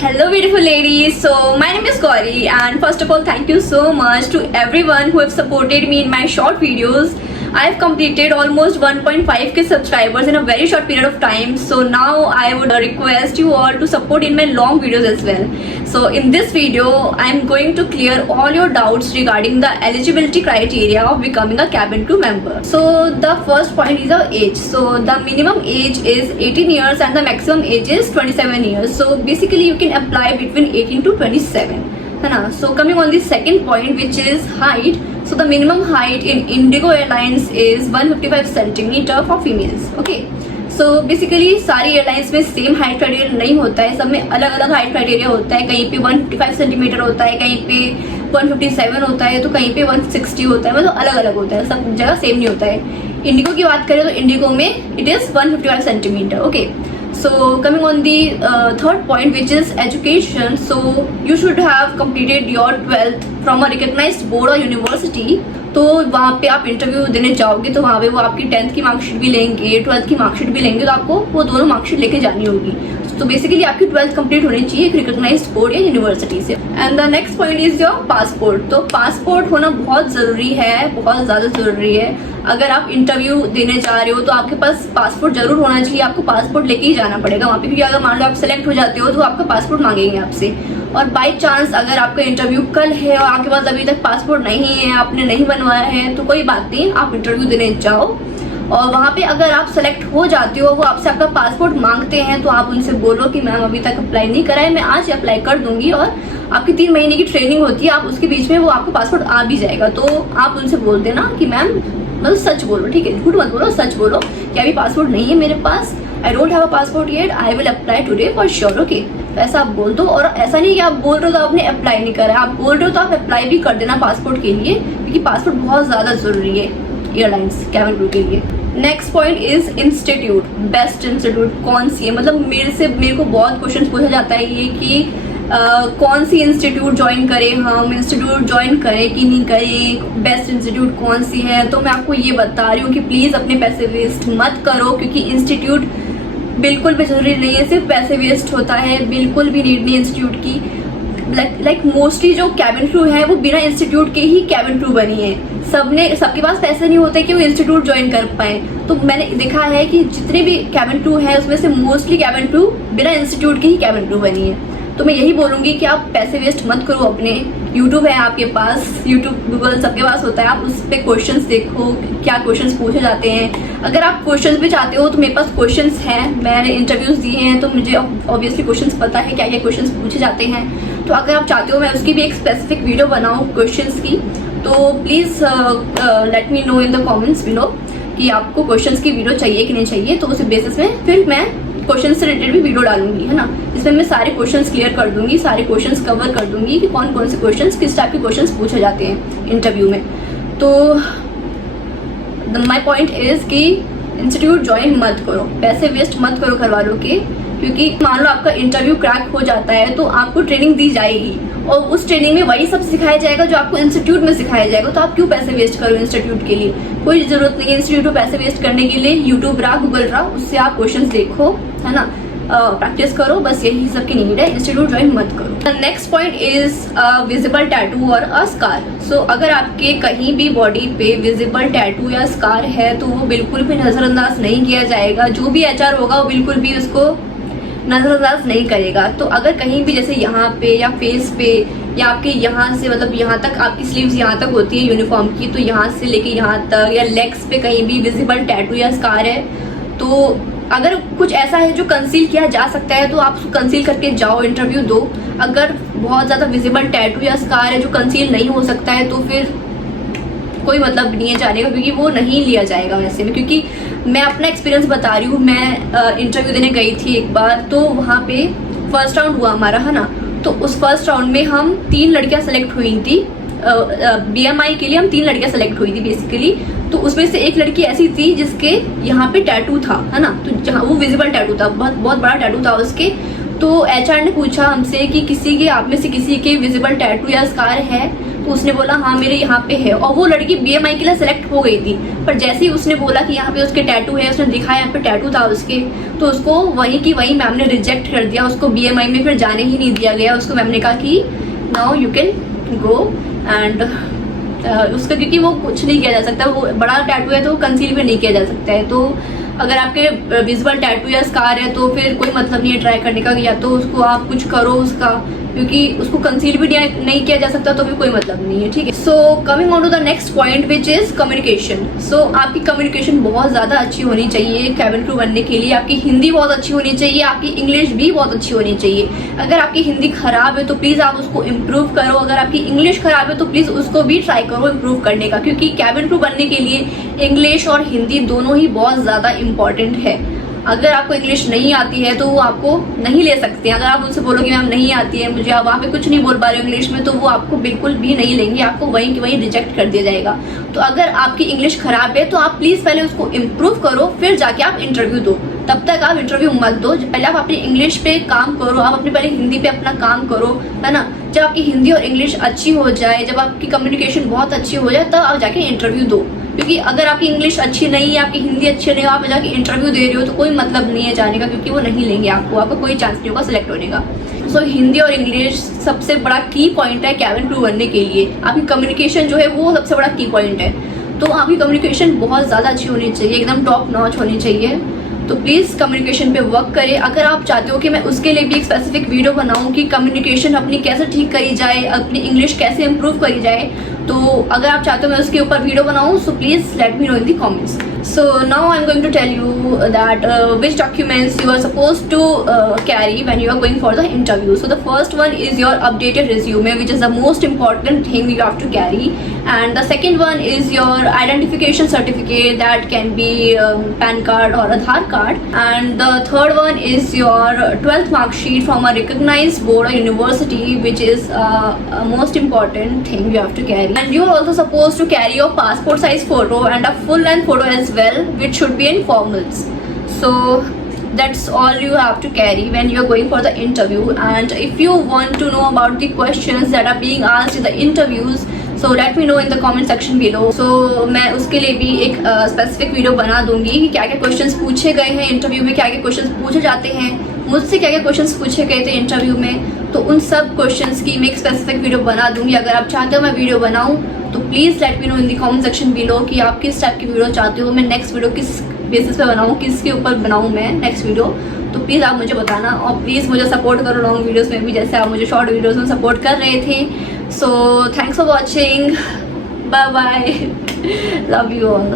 Hello beautiful ladies, so my name is Gauri and first of all thank you so much to everyone who have supported me in my short videos. I have completed almost 1.5k subscribers in a very short period of time, so now I would request you all to support in my long videos as well. So in this video I am going to clear all your doubts regarding the eligibility criteria of becoming a cabin crew member. So the first point is our age. So the minimum age is 18 years and the maximum age is 27 years. So basically you can apply between 18 to 27. So coming on the second point, which is height. So the minimum height in Indigo Airlines is 155 centimeter for females. Okay. So basically सारी airlines में same height criteria नहीं होता है, सब में अलग अलग height criteria होता है. कहीं पे 155 सेंटीमीटर होता है, कहीं पे 157 होता है, तो कहीं पे 160 होता है. मतलब अलग अलग होता है, सब जगह सेम नहीं होता है. इंडिगो की बात करें तो इंडिगो में it is 155 centimetre. Okay. So coming on the third point, which is education. So you should have completed your 12th from a recognized board or university. तो वहाँ पे आप इंटरव्यू देने जाओगे तो वहाँ पे वो आपकी 10th की मार्कशीट भी लेंगे, 12th की मार्कशीट भी लेंगे, तो आपको वो दोनों मार्कशीट लेके जानी होगी. तो बेसिकली आपकी 12th कंप्लीट होनी चाहिए एक रिकॉग्नाइज्ड बोर्ड या यूनिवर्सिटी से. And the next point is your passport. तो पासपोर्ट होना बहुत ज़रूरी है, बहुत ज़्यादा ज़रूरी है. अगर आप इंटरव्यू देने जा रहे हो तो आपके पास पासपोर्ट जरूर होना चाहिए. आपको पासपोर्ट लेके ही जाना पड़ेगा वहाँ पे, क्योंकि अगर मान लो आप सेलेक्ट हो जाते हो तो आपका पासपोर्ट मांगेंगे आपसे. और बाई चांस अगर आपका इंटरव्यू कल है और आपके पास अभी तक पासपोर्ट नहीं है, आपने नहीं बनवाया है, तो कोई बात नहीं, आप इंटरव्यू देने जाओ. और वहाँ पे अगर आप सेलेक्ट हो जाते हो, वो आपसे आपका पासपोर्ट मांगते हैं, तो आप उनसे बोलो कि मैम अभी तक अप्लाई नहीं करा है, मैं आज अप्लाई कर दूंगी. और आपकी 3 महीने की ट्रेनिंग होती है, आप उसके बीच में वो आपको पासपोर्ट आ भी जाएगा. तो आप उनसे बोल देना कि मैम, मतलब सच बोलो, ठीक है, झूठ मत बोलो, सच बोलो कि अभी पासपोर्ट नहीं है मेरे पास, I don't have a passport yet, I will apply today for sure. Okay, ऐसा आप बोल दो. और ऐसा नहीं कि आप बोल रहे हो तो आपने अप्लाई नहीं करा, आप बोल रहे हो तो आप अप्लाई भी कर देना पासपोर्ट के लिए, क्योंकि पासपोर्ट बहुत ज़्यादा ज़रूरी है एयरलाइंस कैबिन क्रू के लिए. Next point is institute. Best institute कौन सी है? मतलब मेरे को बहुत क्वेश्चन पूछा जाता है ये कि कौन सी इंस्टीट्यूट ज्वाइन करें, हम इंस्टीट्यूट ज्वाइन करें कि नहीं करें, बेस्ट इंस्टीट्यूट कौन सी है. तो मैं आपको ये बता रही हूँ कि प्लीज़ अपने पैसे वेस्ट मत करो, क्योंकि इंस्टीट्यूट बिल्कुल भी जरूरी नहीं है, सिर्फ पैसे वेस्ट होता है, बिल्कुल भी नीड नहीं इंस्टीट्यूट की. लाइक मोस्टली जो कैबिन क्रू है वो बिना इंस्टीट्यूट के ही कैबिन क्रू बनी है. सबके पास पैसे नहीं होते कि वो इंस्टीट्यूट ज्वाइन कर पाए. तो मैंने देखा है कि जितने भी कैबिन क्रू है उसमें से मोस्टली कैबिन क्रू बिना इंस्टीट्यूट के ही कैबिन क्रू बनी है. तो मैं यही बोलूँगी कि आप पैसे वेस्ट मत करो अपने. यूट्यूब है आपके पास, यूट्यूब गूगल सबके पास होता है, आप उस पर क्वेश्चंस देखो क्या क्वेश्चंस पूछे जाते हैं. अगर आप क्वेश्चंस भी चाहते हो तो मेरे पास क्वेश्चंस हैं, मैंने इंटरव्यूज दिए हैं, तो मुझे ऑब्वियसली क्वेश्चंस पता है क्या क्या क्वेश्चंस पूछे जाते हैं. तो अगर आप चाहते हो मैं उसकी भी एक स्पेसिफिक वीडियो बनाऊँ क्वेश्चंस की, तो please let me know in the comments below कि आपको क्वेश्चंस की वीडियो चाहिए कि नहीं चाहिए. तो उस बेसिस में फिर मैं क्वेश्चन से रिलेटेड भी वीडियो डालूंगी, है ना, जिसमें मैं सारे क्वेश्चंस क्लियर कर दूंगी, सारे क्वेश्चंस कवर कर दूंगी कि कौन कौन से क्वेश्चंस किस टाइप के क्वेश्चंस पूछे जाते हैं इंटरव्यू में. तो माय पॉइंट इज कि इंस्टीट्यूट ज्वाइन मत करो, पैसे वेस्ट मत करो घर वालों के, क्योंकि मान लो आपका इंटरव्यू क्रैक हो जाता है तो आपको ट्रेनिंग दी जाएगी और उस ट्रेनिंग में वही सब सिखाया जाएगा जो आपको इंस्टीट्यूट में सिखाया जाएगा. तो आप क्यों पैसे वेस्ट करो इंस्टीट्यूट के लिए? कोई जरूरत नहीं है इंस्टीट्यूट में पैसे वेस्ट करने के लिए. यूट्यूब रहा, गूगल रहा, उससे आप क्वेश्चंस देखो, है ना, प्रैक्टिस करो, बस यही सब की नीड है. इंस्टीट्यूट ज्वाइन मत करो. Next point is visible tattoo और अ स्कार. सो अगर आपके कहीं भी बॉडी पे विजिबल टैटू या स्कार है तो वो बिल्कुल भी नजरअंदाज नहीं किया जाएगा. जो भी एचआर होगा वो बिल्कुल भी उसको नजरअंदाज नहीं करेगा. तो अगर कहीं भी जैसे यहाँ पे या फेस पे या आपके यहाँ से, मतलब यहाँ तक आपकी स्लीव्स यहाँ तक होती है यूनिफॉर्म की, तो यहाँ से लेके यहाँ तक, या लेग्स पे कहीं भी विजिबल टैटू या स्कार है, तो अगर कुछ ऐसा है जो कंसील किया जा सकता है तो आप उसको कंसील करके जाओ, इंटरव्यू दो. अगर बहुत ज़्यादा विजिबल टैटू या स्कार है जो कंसील नहीं हो सकता है तो फिर कोई मतलब नहीं है जाने का, क्योंकि वो नहीं लिया जाएगा वैसे में. क्योंकि मैं अपना एक्सपीरियंस बता रही हूँ, मैं इंटरव्यू देने गई थी एक बार, तो वहाँ पे फर्स्ट राउंड हुआ हमारा, है ना. तो उस फर्स्ट राउंड में हम 3 लड़कियाँ सेलेक्ट हुई थी. BMI के लिए हम 3 लड़कियाँ सेलेक्ट हुई थी बेसिकली. तो उसमें से एक लड़की ऐसी थी जिसके यहाँ पे टैटू था, है ना, तो जहाँ वो विजिबल टैटू था, बहुत बहुत बड़ा टैटू था उसके. तो HR ने पूछा हमसे कि किसी के, आप में से किसी के विजिबल टैटू या स्कार है? तो उसने बोला हाँ मेरे यहाँ पे है, और वो लड़की BMI के लिए सेलेक्ट हो गई थी। पर जैसे ही उसने बोला कि यहाँ पे उसके टैटू है, उसने दिखाया यहाँ पे टैटू था उसके, तो उसको वहीं की वहीं मैम ने रिजेक्ट कर दिया, उसको BMI में फिर जाने ही नहीं दिया गया। उसको मैम ने कहा कि now you can go and उसका, क्योंकि वो कुछ नहीं किया जा सकता, वो बड़ा टैटू है तो कंसील भी नहीं किया जा सकता है। तो अगर आपके विजुअल टैटू या स्कार है तो फिर कोई मतलब नहीं है ट्राई करने का, या तो उसको आप कुछ करो उसका, क्योंकि उसको कंसील भी नहीं किया जा सकता तो भी कोई मतलब नहीं है, ठीक है। So coming on to the next point which is communication. So आपकी कम्युनिकेशन बहुत ज़्यादा अच्छी होनी चाहिए कैबिन क्रू बनने के लिए। आपकी हिंदी बहुत अच्छी होनी चाहिए, आपकी इंग्लिश भी बहुत अच्छी होनी चाहिए। अगर आपकी हिंदी खराब है तो प्लीज़ आप उसको इम्प्रूव करो, अगर आपकी इंग्लिश खराब है तो प्लीज़ उसको भी ट्राई करो इम्प्रूव करने का, क्योंकि कैबिन क्रू बनने के लिए इंग्लिश और हिंदी दोनों ही बहुत ज़्यादा इम्पॉर्टेंट है। अगर आपको इंग्लिश नहीं आती है तो वो आपको नहीं ले सकते हैं। अगर आप उनसे बोलो कि मैम नहीं आती है मुझे, आप वहाँ पे कुछ नहीं बोल पा रहे हो इंग्लिश में, तो वो आपको बिल्कुल भी नहीं लेंगे, आपको वहीं की वहीं रिजेक्ट कर दिया जाएगा। तो अगर आपकी इंग्लिश खराब है तो आप प्लीज़ पहले उसको इम्प्रूव करो, फिर जाके आप इंटरव्यू दो। तब तक आप इंटरव्यू मत दो, पहले आप अपनी इंग्लिश पे काम करो, आप अपनी पहले हिंदी पे अपना काम करो, है ना। जब आपकी हिंदी और इंग्लिश अच्छी हो जाए, जब आपकी कम्युनिकेशन बहुत अच्छी हो जाए, तब आप जाके इंटरव्यू दो। क्योंकि अगर आपकी इंग्लिश अच्छी नहीं है, आपकी हिंदी अच्छी नहीं है, आप जाके इंटरव्यू दे रहे हो तो कोई मतलब नहीं है जाने का, क्योंकि वो नहीं लेंगे आपको, आपका कोई चांस नहीं होगा सिलेक्ट होने का। सो हिंदी और इंग्लिश सबसे बड़ा की पॉइंट है कैबिन क्रू बनने के लिए। आपकी कम्युनिकेशन जो है वो सबसे बड़ा की पॉइंट है। तो आपकी कम्युनिकेशन बहुत ज़्यादा अच्छी होनी चाहिए, एकदम टॉप नॉच होनी चाहिए। तो प्लीज़ कम्युनिकेशन पे वर्क करें। अगर आप चाहते हो कि मैं उसके लिए भी एक स्पेसिफिक वीडियो बनाऊं कि कम्युनिकेशन अपनी कैसे ठीक करी जाए, अपनी इंग्लिश कैसे इम्प्रूव करी जाए, तो अगर आप चाहते हो मैं उसके ऊपर वीडियो बनाऊं, so please let me know in the comments. So now I am going to tell you that which documents you are supposed to carry when you are going for the interview. So the first one is your updated resume, which is the most important thing you have to carry, and the second one is your identification certificate, that can be PAN card or Aadhaar card, and the third one is your 12th mark sheet from a recognized board or university, which is a most important thing you have to carry. And you are also supposed to carry your passport size photo and a full length photo as well, which should be in formals. So that's all you have to carry when you are going for the interview. And if you want to know about the questions that are being asked in the interviews, so let me know in the comment section below. So मैं उसके लिए भी एक specific video बना दूंगी कि क्या क्या क्वेश्चंस पूछे गए हैं इंटरव्यू में, क्या क्या क्वेश्चंस पूछे जाते हैं, मुझसे क्या क्या क्वेश्चंस पूछे गए थे इंटरव्यू में। तो उन सब क्वेश्चंस की मैं एक स्पेसिफिक वीडियो बना दूंगी। अगर आप चाहते हो मैं वीडियो बनाऊँ तो please let me know in the comment section below कि आप किस टाइप की वीडियो चाहते हो, मैं नेक्स्ट वीडियो किस बेसिस पे बनाऊँ, किसके ऊपर बनाऊँ मैं नेक्स्ट वीडियो। तो प्लीज़ आप मुझे बताना, और प्लीज़ मुझे सपोर्ट करो लॉन्ग वीडियोस में भी, जैसे आप मुझे शॉर्ट वीडियोस में सपोर्ट कर रहे थे। So thanks for watching, bye bye, love you all.